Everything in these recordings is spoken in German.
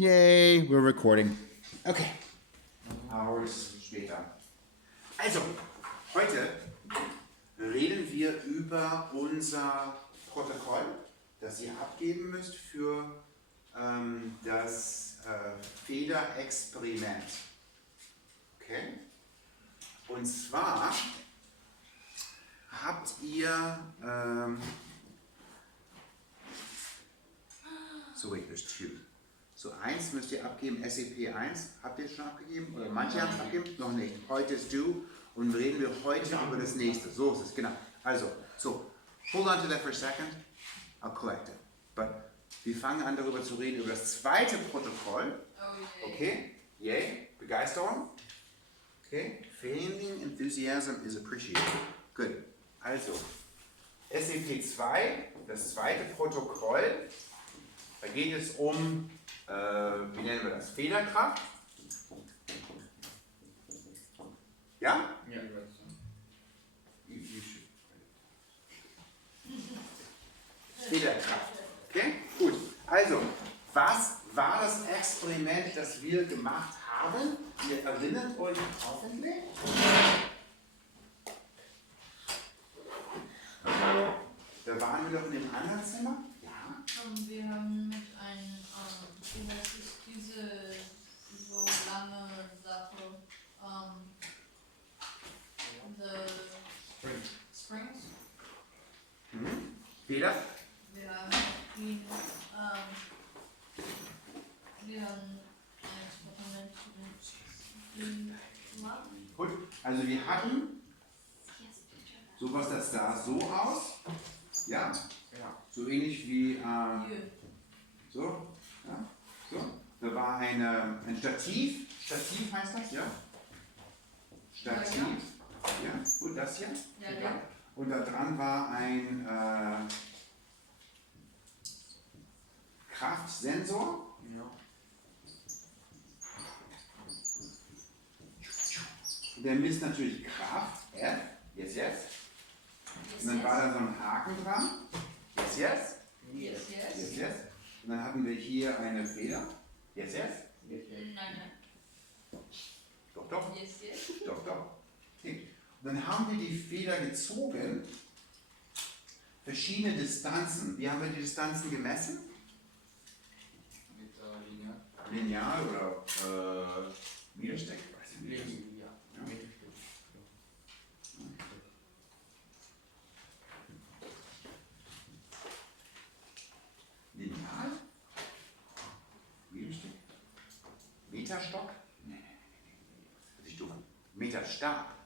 Yay, we're recording. Okay. Hours später. Also, heute reden wir über unser Protokoll, das ihr abgeben müsst für das Federexperiment. Okay? Und zwar habt ihr so wait, there's two. So, eins müsst ihr abgeben, SEP 1. Habt ihr es schon abgegeben? Oder manche haben es abgegeben? Noch nicht. Heute ist du und reden wir heute über das nächste. So ist es, genau. Also, so, hold on to that for a second. I'll collect it. But wir fangen an darüber zu reden, über das zweite Protokoll. Okay? Yay? Begeisterung? Okay? Feigning enthusiasm is appreciated. Good. Also, SEP 2, das zweite Protokoll. Da geht es um, wie nennen wir das? Federkraft. Ja? Ja. Federkraft. Okay? Gut. Also, was war das Experiment, das wir gemacht haben? Ihr erinnert euch hoffentlich. Da waren wir doch in dem anderen Zimmer. Ja. Wir haben mit einem, wie heißt es, diese so lange Sache, the Springs. Feder? Wir haben ihn, wir haben ein Experiment mit ihm gemacht. Gut. Also wir hatten sowas, das sah so aus. Ja? Ja. So ähnlich wie Hier. so. Ja? So. Da war ein Stativ. Stativ heißt das, ja? Stativ. Ja, gut, das hier. Ja, ja. Und da dran war ein Kraftsensor. Ja. Der misst natürlich Kraft. F. Yes. Und dann war da so ein Haken dran. Yes. Yes. Und dann hatten wir hier eine Feder. Yes. Nein. Doch. Yes. Doch. Okay. Und dann haben wir die Feder gezogen. Verschiedene Distanzen. Wie haben wir die Distanzen gemessen? Mit Lineal. Lineal oder Meterstick? Weiß ich nicht. Ja. Ja. Lineal? Meterstick? Meterstock? Nee. Das ist doof. Meterstab.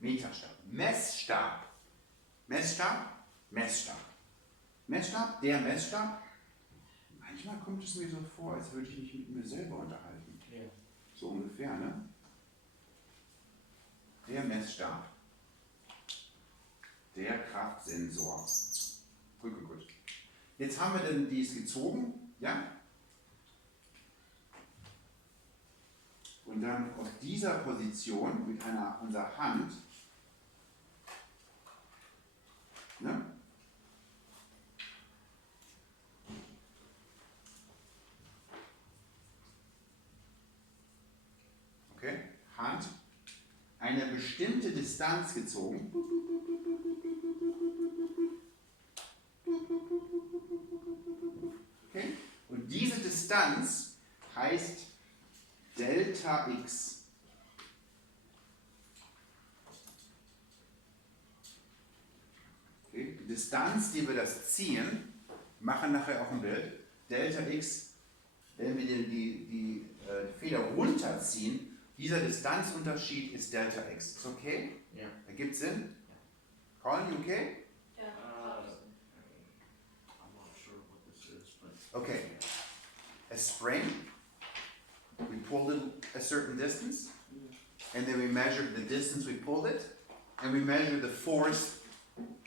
Meterstab. Messstab. Messstab? Der Messstab? Manchmal kommt es mir so vor, als würde ich mich mit mir selber unterhalten. Ja. So ungefähr, ne? Der Messstab. Der Kraftsensor. Gut. Jetzt haben wir dann dies gezogen, ja? Und dann aus dieser Position mit unserer Hand, ne? Okay, Hand, eine bestimmte Distanz gezogen. Okay, und diese Distanz heißt Delta X. Okay, die Distanz, die wir das ziehen, machen nachher auf dem Bild. Delta X, wenn wir die Feder runterziehen, dieser Distanzunterschied ist Delta X. Ist okay? Ja. Ergibt Sinn? Colin, you okay? I'm not sure what this is, but Okay. A spring, we pulled it a certain distance, and then we measured the distance we pulled it, and we measured the force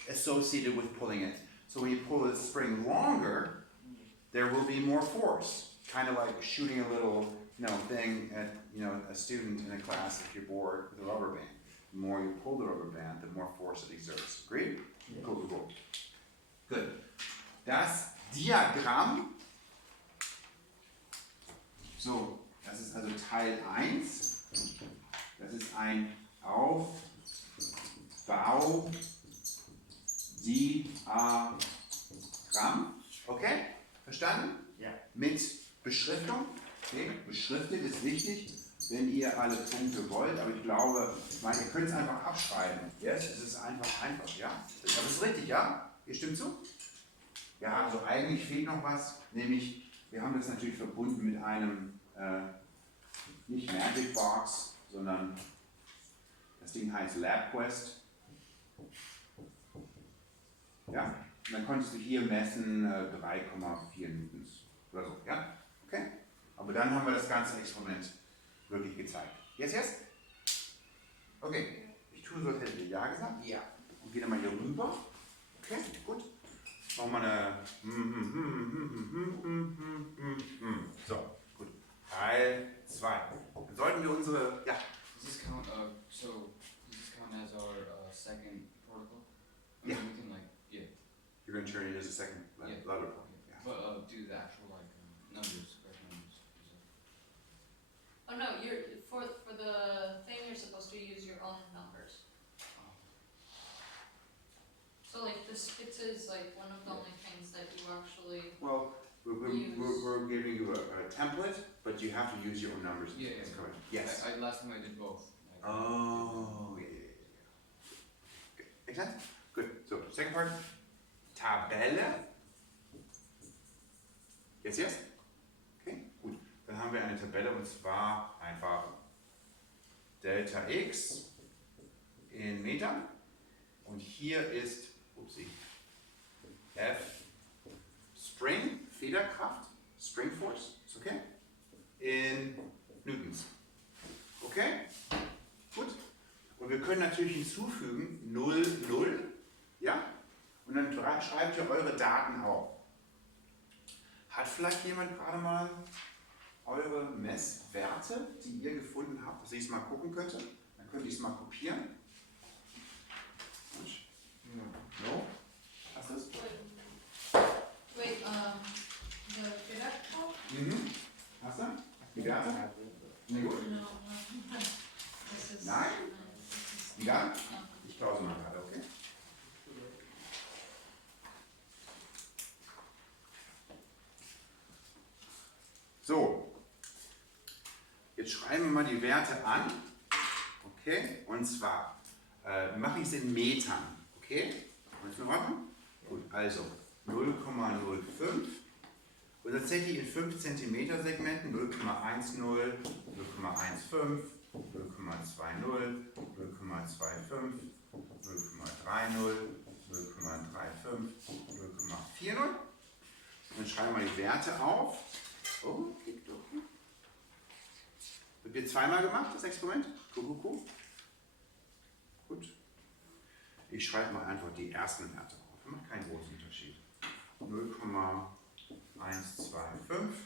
associated with pulling it. So when you pull the spring longer, there will be more force. Kind of like shooting a little, thing at, a student in a class if you're bored with a rubber band. The more you pull the rubber band, the more force it exerts. Agreed? Cool. Good. Das Diagramm So, das ist also Teil 1. Das ist ein Aufbaudiagramm. Okay? Verstanden? Ja. Mit Beschriftung. Okay? Beschriftet ist wichtig, wenn ihr alle Punkte wollt. Aber ich glaube, ihr könnt es einfach abschreiben. Yes? Es ist einfach, ja? Das ist richtig, ja? Ihr stimmt zu? Ja, also eigentlich fehlt noch was, nämlich wir haben das natürlich verbunden mit einem, nicht Magic Box, sondern das Ding heißt LabQuest. Ja, und dann konntest du hier messen 3,4 Newtons oder so, ja? Okay? Aber dann haben wir das ganze Experiment wirklich gezeigt. Yes, yes? Okay, ich tue so, als hätte ich ja gesagt. Ja. Und gehe dann mal hier rüber. Okay, gut. Machen wir eine. So, gut. Teil 2. Dann sollten wir unsere. Ja. Does this count? So does this count as our second protocol? I Yeah. mean, we can like You're going to turn it as a second Yeah. level. Yeah. but do the actual like numbers, correct numbers. Oh no, you're for the thing you're supposed to use your own numbers. So like the skits is like one of the only things that you actually Well, we're giving you a template, but you have to use your own numbers. Yeah, That's yeah. correct. Yes. I last time I did both. Oh, yeah. Okay. Make sense? Good. So, second part. Tabelle. Yes, yes? Okay, gut. Dann haben wir eine Tabelle und zwar einfach Delta X in Metern. Und hier ist, F Spring, Federkraft, Spring Force, ist okay? In Newtons. Okay? Gut. Und wir können natürlich hinzufügen 0, 0, ja? Und dann schreibt ihr eure Daten auf. Hat vielleicht jemand gerade mal eure Messwerte, die ihr gefunden habt, dass ich es mal gucken könnte? Dann könnt ihr es mal kopieren. Gut. No? Hast du es? wait, the Federkraft? Mhm. Hast du? Die Werte? Na gut. No, no. This is Nein? this is Egal? no. Ich pause mal gerade, okay? So, jetzt schreiben wir mal die Werte an. Okay, und zwar mache ich es in Metern. Okay, wollen wir machen? Gut, also 0,05 und tatsächlich in 5 cm Segmenten 0,10, 0,15, 0,20, 0,25, 0,30, 0,35, 0,40. Dann schreiben wir die Werte auf. Oh, okay. Wird zweimal gemacht, das Experiment? Gut. Ich schreibe mal einfach die ersten Werte auf. Das macht keinen großen Unterschied. 0,125,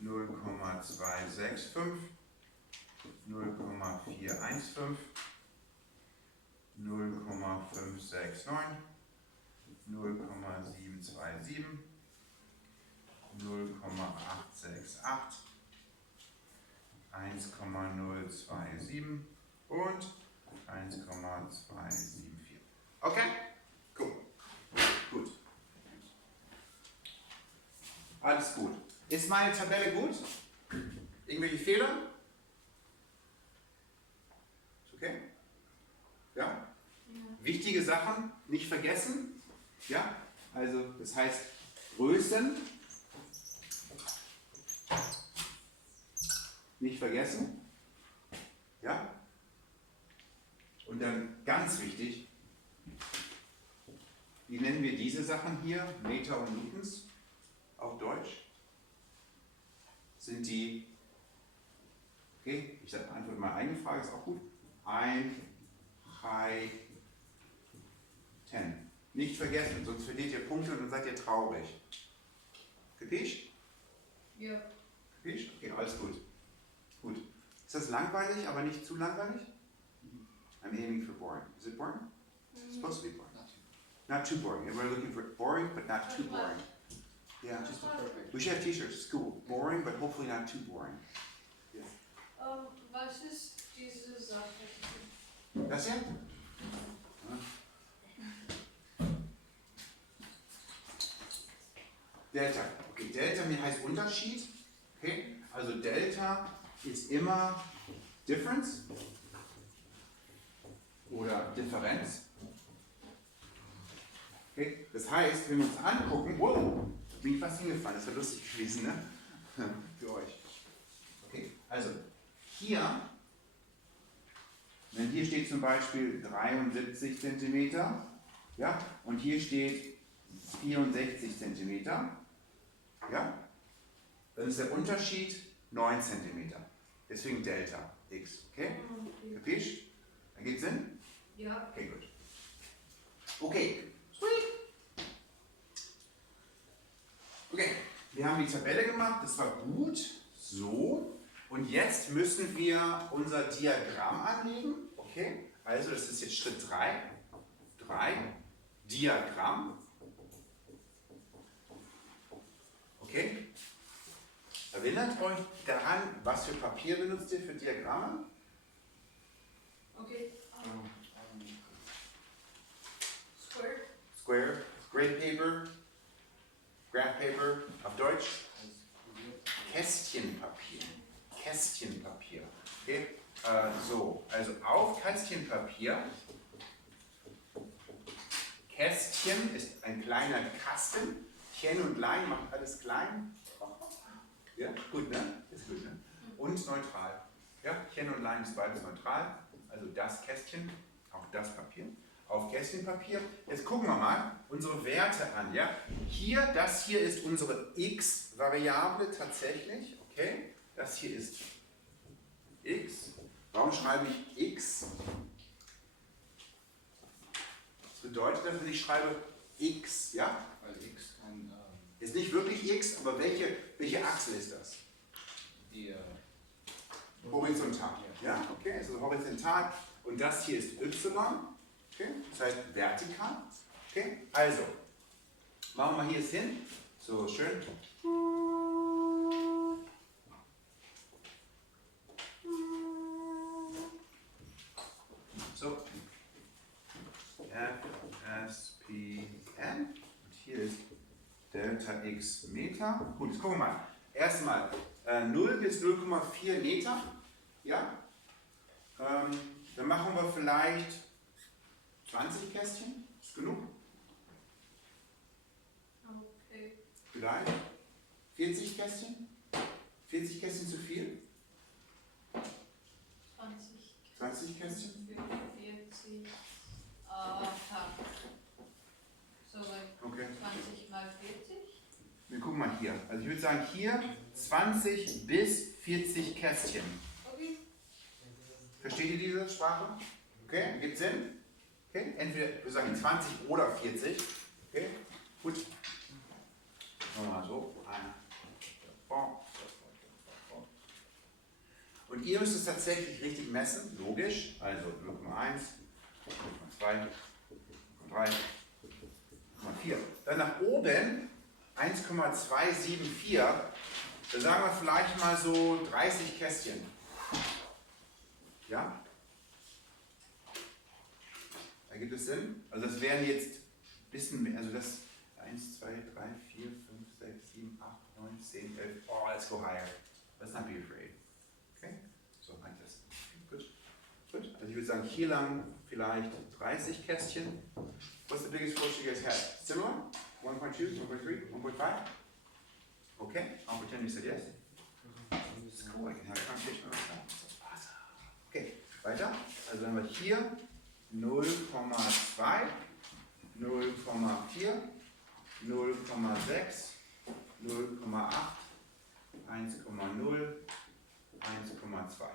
0,265, 0,415, 0,569, 0,727, 0,868, 1,027 und 1,274. Okay? Cool. Gut. Alles gut. Ist meine Tabelle gut? Irgendwelche Fehler? Ist okay? Ja? Wichtige Sachen nicht vergessen. Ja? Also, das heißt, Größen nicht vergessen. Ja? Und dann ganz wichtig, wie nennen wir diese Sachen hier? Meter und Newtons auf Deutsch? Sind die, okay, ich antworte mal eine Frage, ist auch gut. Einheiten. Nicht vergessen, sonst verliert ihr Punkte und dann seid ihr traurig. Kapisch? Ja. Kapisch? Okay, alles gut. Gut. Ist das langweilig, aber nicht zu langweilig? I'm aiming for boring. Is it boring? It's supposed to be boring. Not too. Not too boring. We're looking for boring, but not too boring. Yeah, just Perfect. we should have t-shirts. Cool. Boring, but hopefully not too boring. Yes. Was ist diese Sache? Das hier? Delta. Okay, Delta mir heißt Unterschied. Okay, also Delta ist immer Difference oder Differenz. Okay, das heißt, wenn wir uns angucken, wow, da bin ich fast hingefallen, das wäre lustig gewesen, ne? Für euch. Okay, also hier, wenn hier steht zum Beispiel 73 cm, ja, und hier steht 64 cm, ja, dann ist der Unterschied 9 cm. Deswegen Delta x. Okay? Kapisch? Ergibt Sinn? Ja. Okay, gut. Okay, sweet. Okay, wir haben die Tabelle gemacht, das war gut. So, und jetzt müssen wir unser Diagramm anlegen. Okay, also das ist jetzt Schritt 3. Diagramm. Okay. Erinnert euch daran, was für Papier benutzt ihr für Diagramme? Okay. Square. Square, Grade Paper, Graph Paper, auf Deutsch Kästchenpapier. Kästchenpapier. Okay? So, also auf Kästchenpapier. Kästchen ist ein kleiner Kasten. Chen und Lein macht alles klein. Ja, gut, ne? Ist gut, ne? Und neutral. Ja, Chen und Lein ist beides neutral. Also das Kästchen, auch das Papier. Auf Kästchenpapier. Jetzt gucken wir mal unsere Werte an. Ja? Hier, das hier ist unsere x-Variable tatsächlich. Okay? Das hier ist x. Warum schreibe ich x? Das bedeutet das, wenn ich schreibe x, ja? Weil x kann Ist nicht wirklich x, aber welche Achse ist das? die Horizontal. Ja, okay, also horizontal. Und das hier ist y. Okay, das heißt vertikal. Okay, also machen wir hier es hin. So schön. So. F, S, P, N. Und hier ist Delta x Meter. Gut, jetzt gucken wir mal. Erstmal 0 bis 0,4 Meter. Ja? Dann machen wir vielleicht 20 Kästchen. Ist genug? Okay. Vielleicht? 40 Kästchen? 40 Kästchen zu viel? 20. 20 Kästchen? 40. So, like Okay. 20 mal 40. Wir gucken mal hier. Also ich würde sagen hier 20 bis 40 Kästchen. Okay. Versteht ihr diese Sprache? Okay, gibt Sinn? Okay, entweder wir sagen 20 oder 40. Okay, gut. Machen wir mal so. Und ihr müsst es tatsächlich richtig messen, logisch. Also 0,1, 0,2, 0,3, 0,4. Dann nach oben 1,274. Da sagen wir vielleicht mal so 30 Kästchen. Ja? Ergibt es Sinn? Also das wären jetzt ein bisschen mehr, also das 1, 2, 3, 4, 5, 6, 7, 8, 9, 10, 11, oh, let's go higher. Let's not be afraid. Okay? So, like das. Gut. Gut. Also ich würde sagen, hier lang vielleicht 30 Kästchen. What's the biggest force you guys had? Similar? 1.2, 1.3, 1.5? Okay, I'll pretend you said yes. It's cool, I can have a conversation with myself. That's awesome. Okay, weiter. Also haben wir hier 0,2, 0,4, 0,6, 0,8, 1,0, 1,2.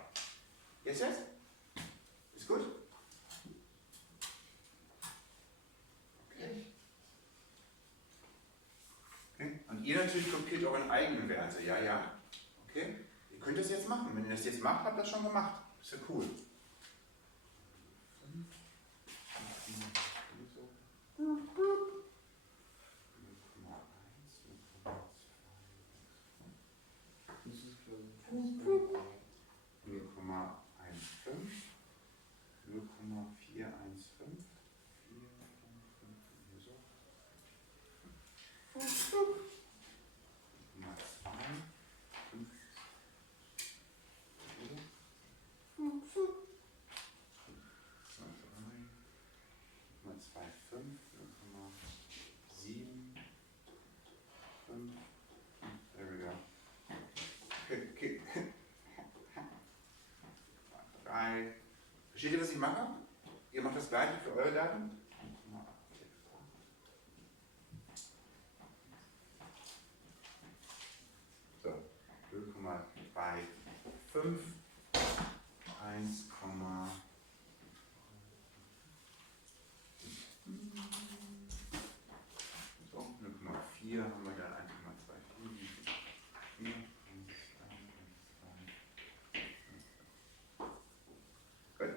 Yes, yes? Ist gut? Okay. Okay. Und ihr natürlich kopiert euren eigenen Werte. Ja, ja. Okay. Ihr könnt das jetzt machen. Wenn ihr das jetzt macht, habt ihr das schon gemacht. Ist ja cool. 0,15, 0,415, hier so. 0,25, there we go. Okay. 3. Versteht ihr, was ich mache? Ihr macht das gleiche für eure Daten? So, 0,25, 1, so, 0,4 haben wir dann 1,25. 4, 1, 2, 3.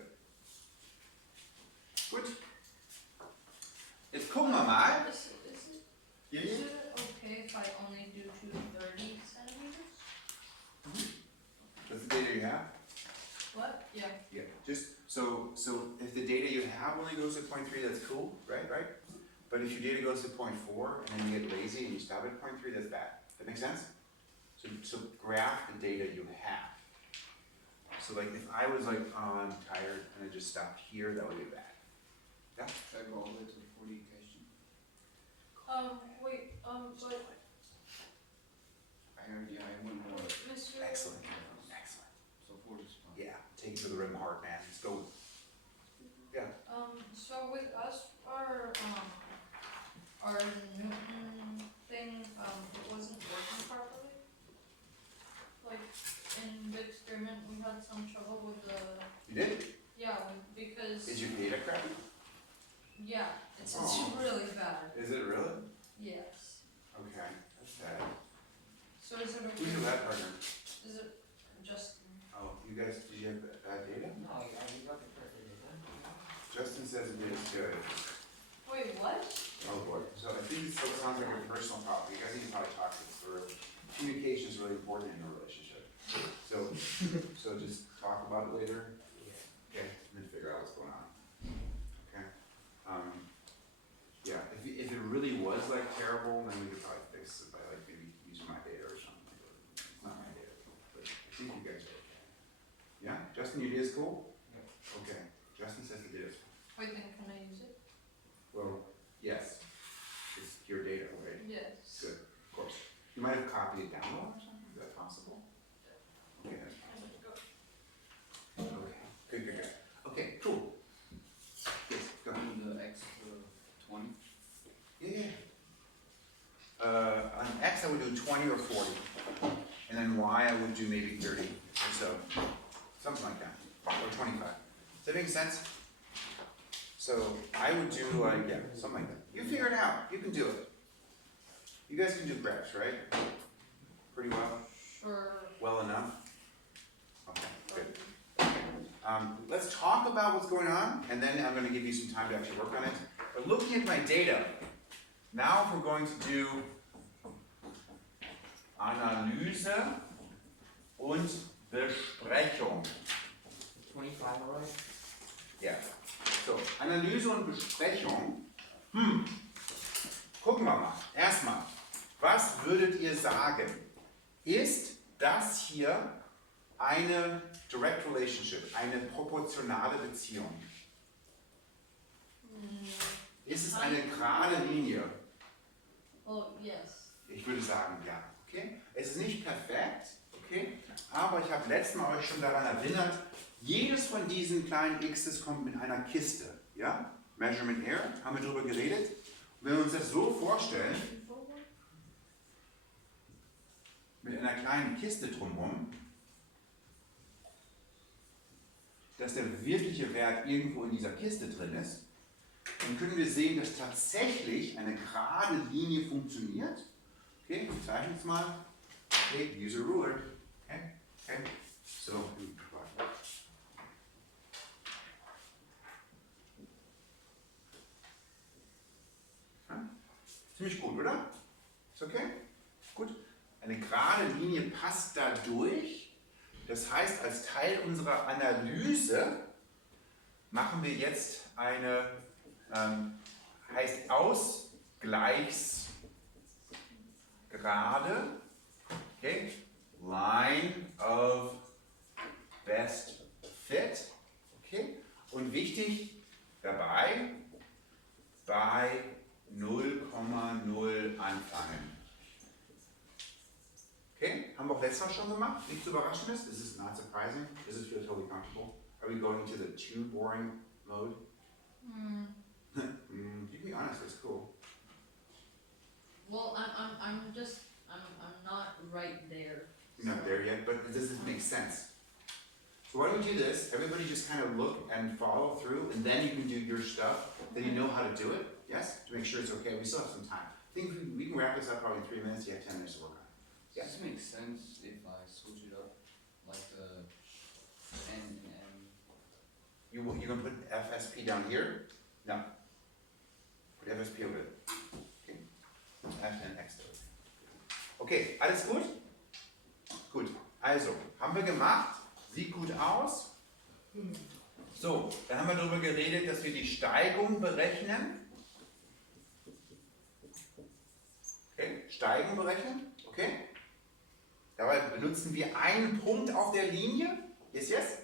Gut. Jetzt gucken wir mal. Is it okay if I only do to 30 centimeters? That's the data you have? What? Yeah. Yeah. Just so if the data you have only goes to 0.3, that's cool, right? But if your data goes to 0.4 and then you get lazy and you stop at 0.3, that's bad. That makes sense? So graph the data you have. So like if I was like, oh, I'm tired and I just stopped here, that would be bad. Yeah? Should I go all the way to the 40 question? Wait, but I went more. Mr. Excellent. Excellent. So 40 is fine. Yeah. Take it to the rim hard, man. Let's go. Yeah. So with us, our Newton thing, it wasn't working properly. Like, in the experiment, we had some trouble with the, You did? because, Is your data crappy? yeah, it's Oh. really bad, Is it really? yes. Okay. That's sad. So is it Who's your okay, lab partner? is it just, Oh, you guys, did you have bad data? No, I got the perfect data. Justin says it is good. wait, what? Oh boy. So I think it sounds like a personal topic. You guys need to probably talk this through. Communication is really important in a relationship. So just talk about it later. Okay. And then figure out what's going on. Okay. Yeah. If it really was like terrible, then we could probably fix it by like maybe using my data or something. It's not my data, but I think you guys are okay. Yeah. Justin, your data is cool. Okay. Justin says the data is cool. Wait, then can I use it? Well, yes. It's your data, right? Yes. Good, of course. You might have copied it download or something, is that possible? Okay, that's possible. Okay, good. Okay, cool. Yes, go ahead. From the X to 20. Yeah. On X I would do 20 or 40. And then Y I would do maybe 30 or so. Something like that. Or 25. Does that make sense? So I would do like, yeah, something like that. You figure it out. You can do it. You guys can do graphs, right? Pretty well? Sure. Well enough? Okay, good. Let's talk about what's going on, and then I'm going to give you some time to actually work on it. But looking at my data, now we're going to do Analyse und Besprechung. 25, alright? Ja. So, Analyse und Besprechung. Gucken wir mal. Erstmal, was würdet ihr sagen? Ist das hier eine Direct Relationship, eine proportionale Beziehung? Ist es eine gerade Linie? Oh, yes. Ich würde sagen, ja. Okay? Es ist nicht perfekt, okay? Aber ich habe letztes Mal euch schon daran erinnert, jedes von diesen kleinen X's kommt mit einer Kiste. Ja? Measurement Error, haben wir darüber geredet. Und wenn wir uns das so vorstellen, mit einer kleinen Kiste drumherum, dass der wirkliche Wert irgendwo in dieser Kiste drin ist, dann können wir sehen, dass tatsächlich eine gerade Linie funktioniert. Okay, wir zeichnen es mal. Okay, use a ruler. Okay. So, ziemlich gut, oder? Ist okay? Gut. Eine gerade Linie passt da durch. Das heißt, als Teil unserer Analyse machen wir jetzt eine, heißt Ausgleichsgrade, okay? Line of best fit, okay? Und wichtig dabei, bei 0,0 anfangen. Okay, haben wir auch letztes Mal schon gemacht. Nichts Überraschendes. This is not surprising. This is feel totally comfortable. Are we going to the too boring mode? You can be honest. That's cool. Well, I'm not right there. You're not there yet, but does this make sense? So why don't we do this? Everybody just kind of look and follow through, and then you can do your stuff. Then you know how to do it. Yes, to make sure it's okay. We still have some time. I think we can wrap this up probably in 3 minutes. You have 10 minutes to work on it. Yeah. Does this make sense if I switch it up, like the N and M? You're gonna put FSP down here? No. Put FSP over it. Okay. F and X da. Okay, alles gut? Gut. Also, haben wir gemacht. Sieht gut aus. So, dann haben wir darüber geredet, dass wir die Steigung berechnen. Okay, Steigung berechnen. Okay. Dabei benutzen wir einen Punkt auf der Linie. Yes, yes?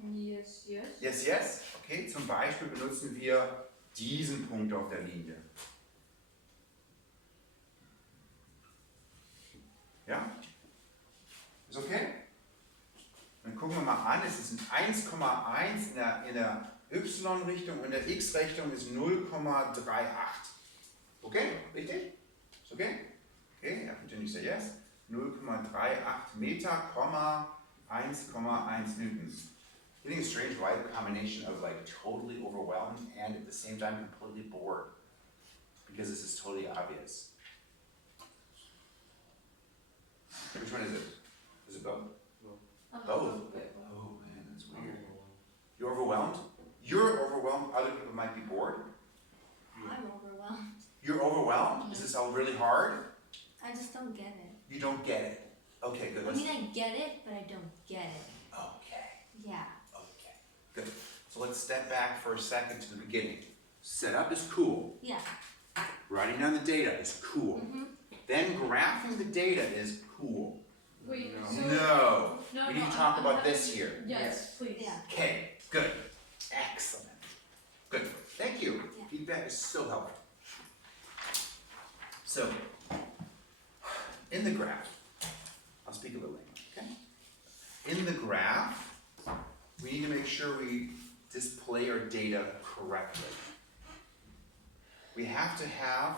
Yes, yes. Yes, yes. Okay, zum Beispiel benutzen wir diesen Punkt auf der Linie. Ja? Ist okay? Dann gucken wir mal an, es ist ein 1,1 in der Y-Richtung und in der X-Richtung ist 0,38. Okay? Richtig? Ist okay? Okay, er könnte nicht say yes. 0,38 Meter, 1,1 Newtons. I think it's strange why the combination of like totally overwhelmed and at the same time completely bored. Because this is totally obvious. Which one is it? Is it both? Both. Oh man, that's weird. You're overwhelmed? You're overwhelmed, other people might be bored. I'm overwhelmed. You're overwhelmed? Is this all really hard? I just don't get it. You don't get it. Okay, good. I Let's, mean, I get it, but I don't get it. okay, Yeah. okay, good. So let's step back for a second to the beginning. Setup is cool. Yeah. Writing down the data is cool. Mm-hmm. Then graphing the data is cool. Wait, No. so. No. No, We need no, to talk I'm about having- this here. Yes, please. Yeah. Okay, good. Excellent. Good. Thank you. Yeah. Feedback is so helpful. So, in the graph, I'll speak a little English, okay? In the graph, we need to make sure we display our data correctly. We have to have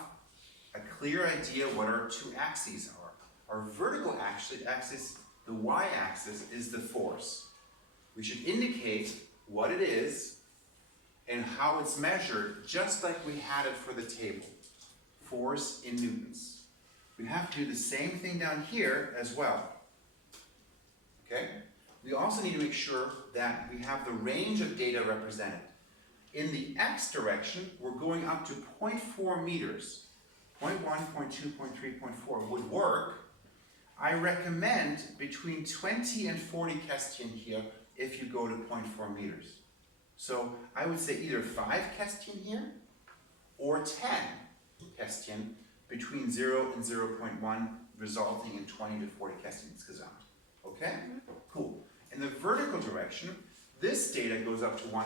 a clear idea what our two axes are. Our vertical axis, the y-axis, is the force. We should indicate what it is and how it's measured, just like we had it for the table. Force in newtons. We have to do the same thing down here as well. Okay? We also need to make sure that we have the range of data represented. In the x direction, we're going up to 0.4 meters. 0.1, 0.2, 0.3, 0.4 would work. I recommend between 20 and 40 Kästchen here if you go to 0.4 meters. So I would say either 5 Kästchen here or 10 Kästchen between 0 and 0.1, resulting in 20 to 40 Kästchen insgesamt. Okay? Cool. In the vertical direction, this data goes up to 1.2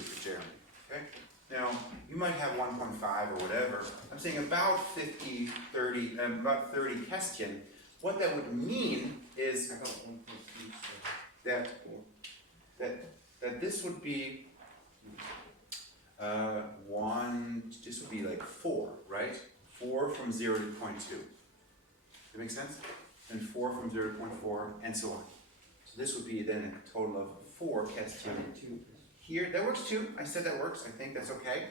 for Jeremy. Okay? Now, you might have 1.5 or whatever. I'm saying about 30 Kästchen. What that would mean is I got 1.2, so that this would be this would be like 4, right? 4 from 0 to 0.2. That make sense? And 4 from 0 to 0.4, and so on. So this would be then a total of 4 Kästchen. Here, that works too. I said that works. I think that's okay.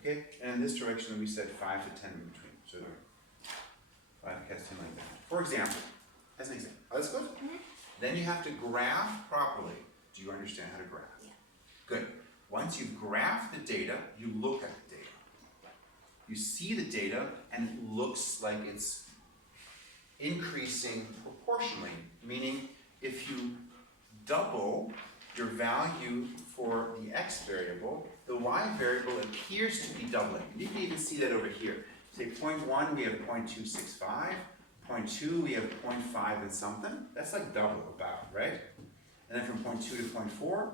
Okay, and in this direction we said 5 to 10 in between. So 5 Kästchen like that. For example, as an example. Alles gut? Then you have to graph properly. Do you understand how to graph? Yeah. Good. Once you've graphed the data, you look at the data. You see the data and it looks like it's increasing proportionally, meaning if you double your value for the x variable, the y variable appears to be doubling. You can even see that over here. Say 0.1, we have 0.265. 0.2, we have 0.5 and something. That's like double about, right? And then from 0.2 to 0.4,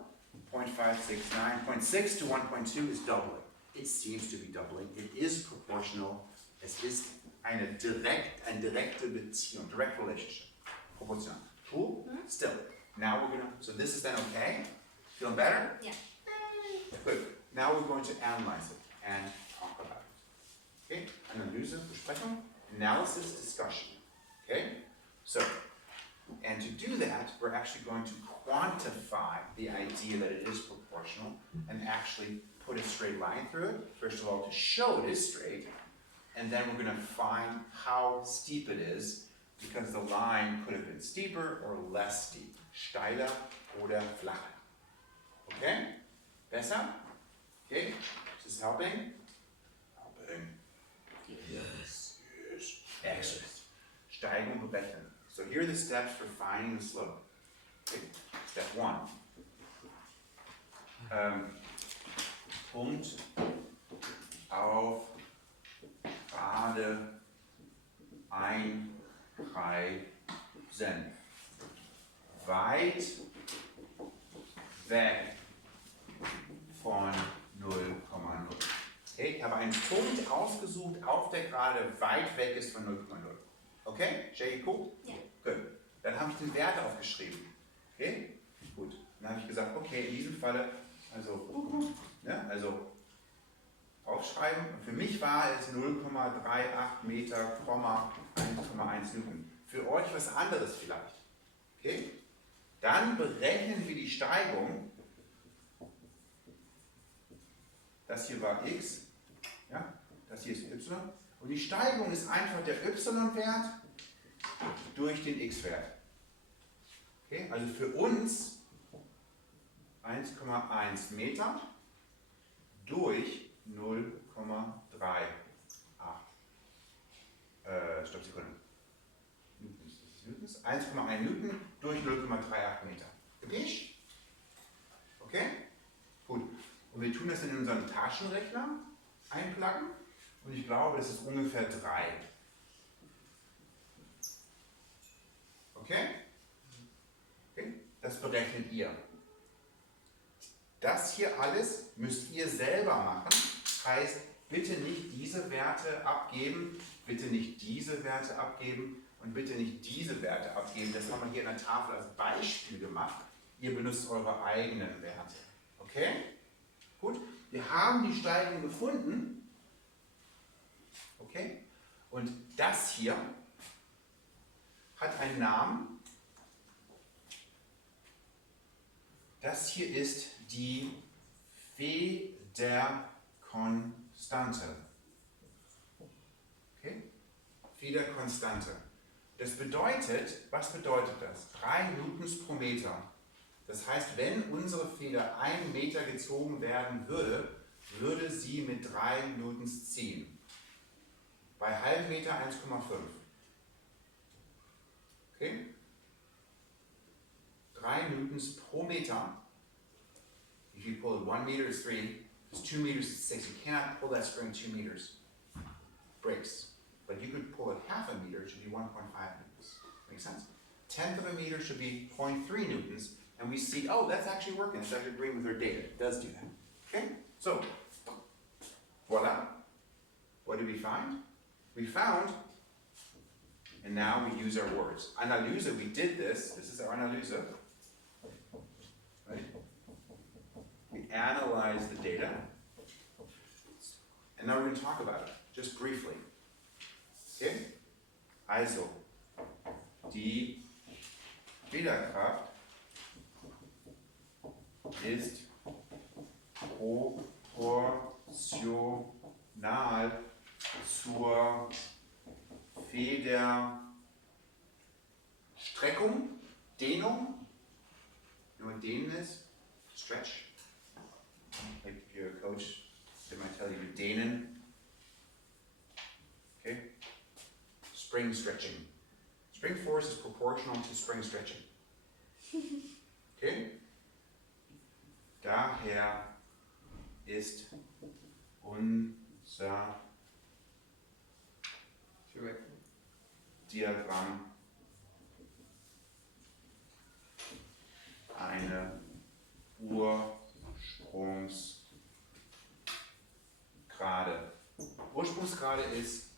0.569, 0.6 to 1.2 is doubling. It seems to be doubling. It is proportional. Es ist eine direkte Beziehung, direct relationship. Proportional. True? Still. Now we're gonna, so this is then okay? Feeling better? Yeah. Good. Now we're going to analyze it and talk about it. Okay? Analyse, Besprechung, analysis, discussion. Okay? So, and to do that, we're actually going to quantify the idea that it is proportional and actually put a straight line through it. First of all, to show it is straight, and then we're going to find how steep it is, because the line could have been steeper or less steep. Steiler oder flacher. Okay? Besser? Okay? Is this helping? Helping. Yes. Yes. Excellent. Steigung berechnen. So here are the steps for finding the slope. Okay. Step 1. Punkt auf Gerade einpreisen. Weit weg von 0,0. Okay, ich habe einen Punkt ausgesucht auf der Gerade weit weg ist von 0,0. Okay, Jay geguckt? Ja. Gut. Dann habe ich den Wert aufgeschrieben. Okay, gut. Dann habe ich gesagt, okay, in diesem Falle, also aufschreiben. Und für mich war es 0,38 Meter, 1,1 Newton. Für euch was anderes vielleicht. Okay? Dann berechnen wir die Steigung. Das hier war x, ja? Das hier ist y. Und die Steigung ist einfach der y-Wert durch den x-Wert. Okay? Also für uns 1,1 Meter durch 0,38. Stopp, Sekunde. Newtons. 1,1 Newton durch 0,38 Meter. Gepisch? Okay? Gut. Und wir tun das in unseren Taschenrechner einpluggen. Und ich glaube, das ist ungefähr 3. Okay? Okay? Das berechnet ihr. Das hier alles müsst ihr selber machen. Heißt, bitte nicht diese Werte abgeben, bitte nicht diese Werte abgeben und bitte nicht diese Werte abgeben. Das haben wir hier in der Tafel als Beispiel gemacht. Ihr benutzt eure eigenen Werte. Okay? Gut. Wir haben die Steigung gefunden. Okay? Und das hier hat einen Namen. Das hier ist die Federkonstante. Okay? Federkonstante. Das bedeutet, was bedeutet das? 3 Newtons pro Meter. Das heißt, wenn unsere Feder 1 Meter gezogen werden würde, würde sie mit 3 Newtons ziehen. Bei halben Meter 1,5. Okay? 3 Newtons pro Meter. If you pull it 1 meter, it's 3. If it's 2 meters, it's 6. You cannot pull that string 2 meters. Breaks. But you could pull it half a meter, it should be 1.5 newtons. Make sense? 1/10 of a meter should be 0.3 newtons. And we see, oh, that's actually working. It's actually agreeing with our data. It does do that. Okay? So, voila. What did we find? We found, and now we use our words. Analyse, we did this. This is our Analyse. Right? We analyze the data. And now we're going to talk about it, just briefly. Okay? Also, die Federkraft ist proportional zur Federstreckung, Dehnung. You know what dehnen is? Stretch. Like if you're a coach, they might tell you to dehnen. Okay? Spring stretching. Spring force is proportional to spring stretching. Okay? Daher ist unser Diagramm eine Ursprungsgrade. Ursprungsgrade is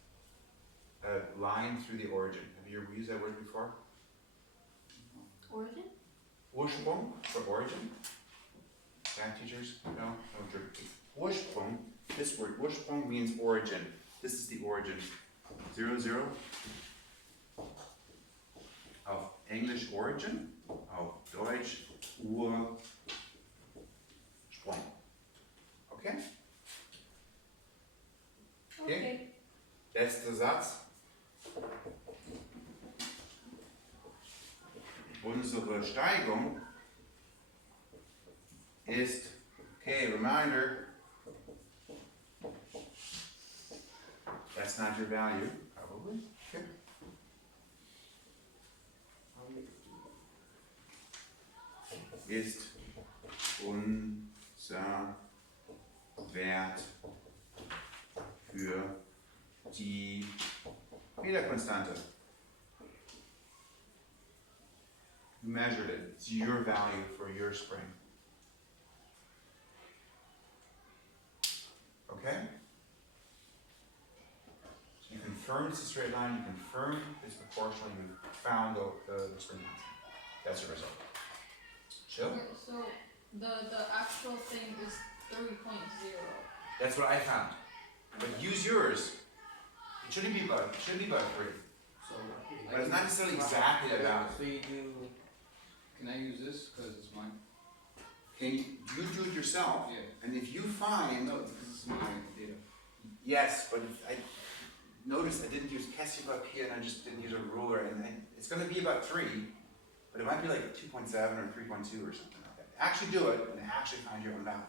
a line through the origin. Have you ever used that word before? Origin? Ursprung for origin? Math teachers? No? No, sure. Ursprung, this word, Ursprung means origin. This is the origin. 00 of English origin, auf Deutsch Ursprung. Okay? Okay. Letzter Satz. Unsere Steigung ist, okay, reminder, that's not your value, probably. Okay. Ist unser Wert für die Fehlerkonstante. You measured it. It's your value for your spring. Okay? So you confirmed it's a straight line, you confirmed it's proportional, you found the spring constant. That's the result. Chill? Okay, so the actual thing is 3.0. That's what I found. But use yours. It shouldn't be about 3. So, But it's not necessarily exactly about. So you do, can I use this, cause it's mine? Can you do it yourself? Yeah. And if you find, No, this is my data. yes, but if I noticed I didn't use Cassiope up here and I just didn't use a ruler, and it's going to be about 3, but it might be like 2.7 or 3.2 or something like that. Actually do it and actually find your own value.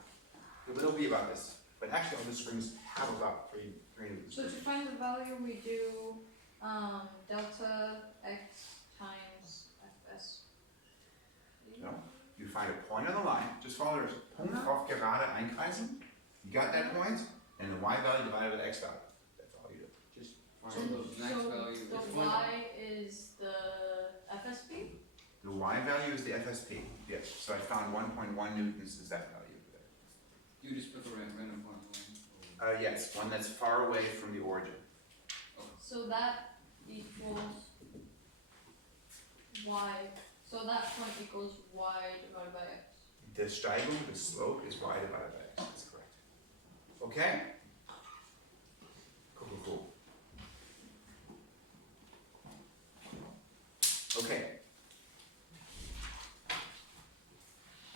It'll be about this. But actually all the springs have about 3 newtons. So to find the value, we do delta x times fs. No. You find a point on the line, just follow this. Punkt auf gerade einkreisen. You got that point? And the y value divided by the x value. That's all you do. Just So, find the next value. the It's y is the FSP? The y value is the FSP. Yes. So I found 1.1 newtons is that value over there. You just put the random point line. Yes, one that's far away from the origin. So that equals y, so that point equals y divided by x. The Steigung, the slope, is y divided by x. That's correct. Okay? Cool. Okay.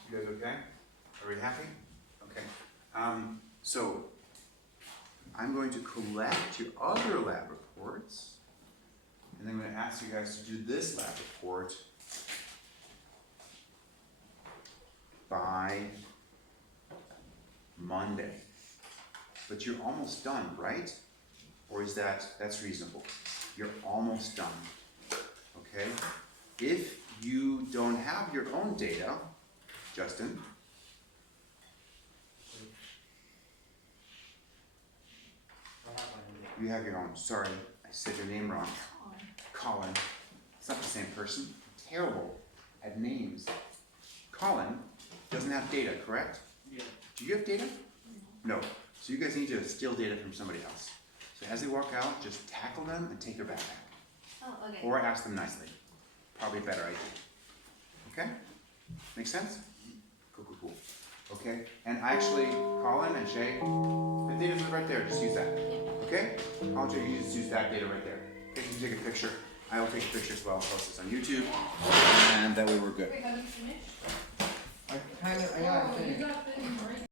You guys okay? Are we happy? Okay. So, I'm going to collect your other lab reports, and then I'm going to ask you guys to do this lab report by Monday. But you're almost done, right? Or is that's reasonable? You're almost done. Okay? If you don't have your own data, Justin, I have one. you have your own. Sorry, I said your name wrong. Colin. It's not the same person. Terrible at names. Colin doesn't have data, correct? Yeah. Do you have data? No. So you guys need to steal data from somebody else. So as they walk out, just tackle them and take their backpack. Oh, okay. Or ask them nicely. Probably a better idea. Okay? Make sense? Cool. Okay? And actually, Colin and Shay, the data's right there. Just use that. Okay? Colin, Shay, you just use that data right there. Okay, you can take a picture. I will take a picture as well. I'll post this on YouTube. And that way we're good. Wait, have you finished? I kind of, I Oh, got you finished. got finished, right?